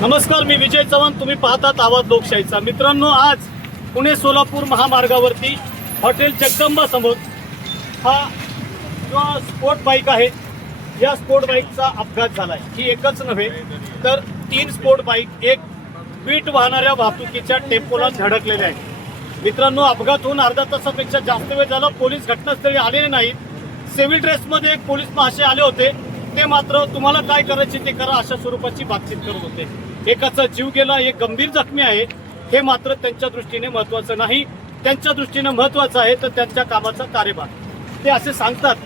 नमस्कार, मी विजय चव्हाण. तुम्ही पाहतात आवाज लोकशाहीचा. मित्रांनो, आज पुणे सोलापूर महामार्गावरती हॉटेल जगदंबा समोर हा जो स्पोर्ट बाईक आहे, या स्पोर्ट बाईकचा अपघात झालाय. ही एकच नव्हे तर 3 स्पोर्ट बाईक एक वीट वाहणाऱ्या वाहतुकीच्या टेम्पोला धडकलेल्या आहेत. मित्रांनो, अपघात होऊन अर्धा तासापेक्षा जास्त वेळ झाला. पोलीस घटनास्थळी आलेले नाहीत. सिव्हिल ड्रेसमध्ये एक पोलीस महाशय आले होते. ते मात्र तुम्हाला काय करायचे ते करा अशा स्वरूपाची बातचीत करत होते. एकाचा जीव गेला, एक गंभीर जखमी आहे. हे मात्र त्यांच्या दृष्टीने महत्त्वाचं नाही. त्यांच्या दृष्टीने महत्त्वाचं आहे तर त्यांच्या कामाचा कार्यभार. ते असे सांगतात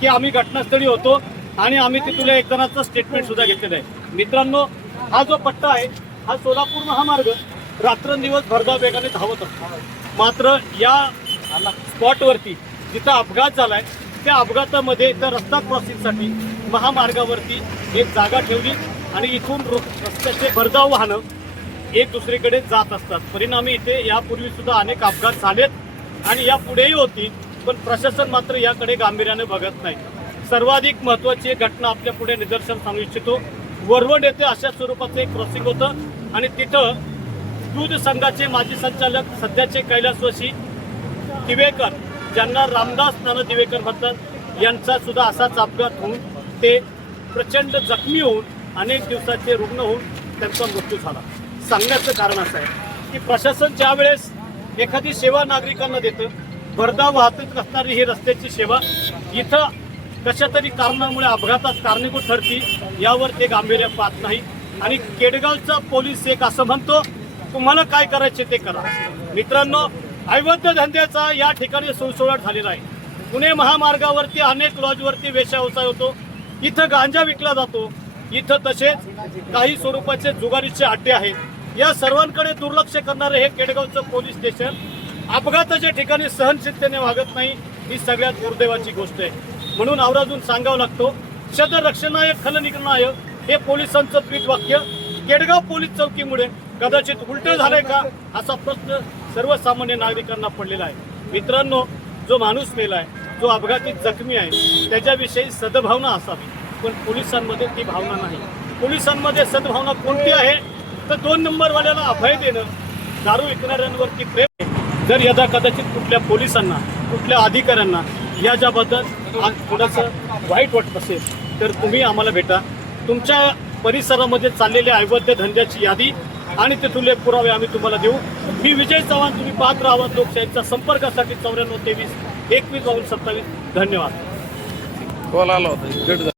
की आम्ही घटनास्थळी होतो आणि आम्ही तिथून एक जणांचं स्टेटमेंट सुद्धा घेतलेलं आहे. मित्रांनो, हा जो पट्टा आहे हा सोलापूर महामार्ग रात्रंदिवस भरधाव वेगाने धावत असतो. मात्र या स्पॉटवरती जिथं अपघात झालाय त्या अपघातामध्ये त्या रस्ता क्रॉसिंगसाठी महामार्गावरती एक जागा ठेवली आणि इथून रस्त्याचे भरधाव वाहनं एक दुसरीकडे जात असतात. परिणामी इथे यापूर्वी सुद्धा अनेक अपघात झालेत आणि यापुढेही होती, पण प्रशासन मात्र याकडे गांभीर्याने बघत नाही. सर्वाधिक महत्त्वाची एक घटना आपल्या पुढे निदर्शन सांगू इच्छितो. वरवड येथे अशा स्वरूपाचं एक क्रॉसिंग होतं आणि तिथं दूध संघाचे माजी संचालक सध्याचे कैलासवासी दिवेकर, ज्यांना रामदास नाना दिवेकर म्हणतात, यांचा सुद्धा असाच अपघात होऊन ते प्रचंड जखमी होऊन अनेक दिवसाचे रुग्ण होऊन त्यांचा मृत्यू झाला. सांगण्याचं कारण असं आहे की प्रशासन ज्या वेळेस एखादी सेवा नागरिकांना देतं, भरधाव वाहतूक असणारी ही रस्त्याची सेवा इथं कशा तरी कारणामुळे अपघातात कारणीभूत ठरती, यावर ते गांभीर्य पाहत नाही. आणि केडगावचा पोलीस एक असं म्हणतो, तुम्हाला काय करायचे ते करा. मित्रांनो, अवैध धंद्याचा या ठिकाणी सुळसुळाट झालेला आहे. पुणे महामार्गावरती अनेक लॉजवरती वेश्याव्यवसाय होतो. इथं गांजा विकला जातो. इथं तसेच काही स्वरूपाचे जुगारीचे अड्डे आहेत. या सर्वांकडे दुर्लक्ष करणारे हे केडगावचं पोलीस स्टेशन अपघाताच्या ठिकाणी सहनशीलतेने वागत नाही. ही सगळ्यात दुर्दैवाची गोष्ट आहे. म्हणून आवर्जून सांगावं लागतो, क्षतरक्षणाय खलनिर्णय हे पोलिसांचं ब्रीदवाक्य केडगाव पोलीस चौकीमुळे कदाचित उलटे झालंय का असा प्रश्न सर्वसामान्य नागरिकांना पडलेला आहे. मित्रांनो, जो माणूस मेलाय, जो अपघातीत जखमी आहे, त्याच्याविषयी सद्भावना असावी, पण पोलिसांमध्ये ती भावना नाही. पोलिसांमध्ये सद्भावना कोणती आहे तर 2 नंबरवाल्याला अभय देणं, दारू विकणाऱ्यांवरती प्रेम. जर यदा कदाचित कुठल्या पोलिसांना, कुठल्या अधिकाऱ्यांना याच्याबद्दल थोडंसं वाईट वाटत असेल तर तुम्ही आम्हाला भेटा. तुमच्या परिसरामध्ये चाललेल्या अवैध धंद्याची यादी आणि तिथले पुरावे आम्ही तुम्हाला देऊ. मी विजय चव्हाण. तुम्ही पाहत राहा लोकशाहीचा. संपर्कासाठी 94 23 21 27. धन्यवाद.